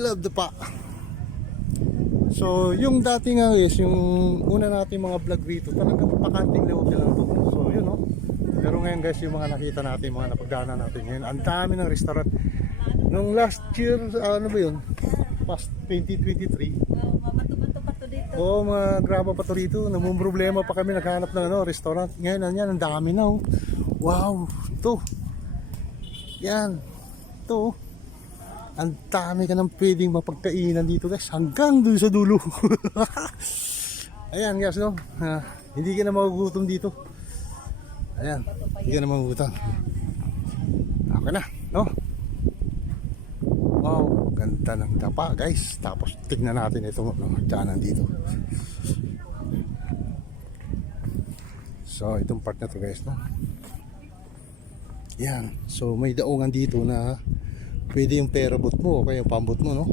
Love the pa. So yung dati nga is yung una natin mga vlog dito, talagang pakanting hotel lang to. So yun no. Pero ngayon guys, yung mga nakita natin, mga napagdaanan natin ngayon, ang dami ng restaurant. Nung last year, ano ba yun? Past 2023. Mabato-bato pa to dito. Oo, mga graba pa to rito. Namumroblema pa kami naghanap ng restaurant. Ngayon, yan, ang dami na oh. Wow, ito. Yan. Ito. Ang dami ka ng pwedeng mapagkainan dito guys. Hanggang dun sa dulo. Ayan guys, no? Hindi ka na magugutom dito. Ayan, hindi ka na magugutom. Okay na, no? Wow, ganda ng dapa guys. Tapos tignan natin itong daanan dito. So itong part na to guys, no? Yan, so may daungan dito na pwede yung perabot mo o kaya pambot mo, no?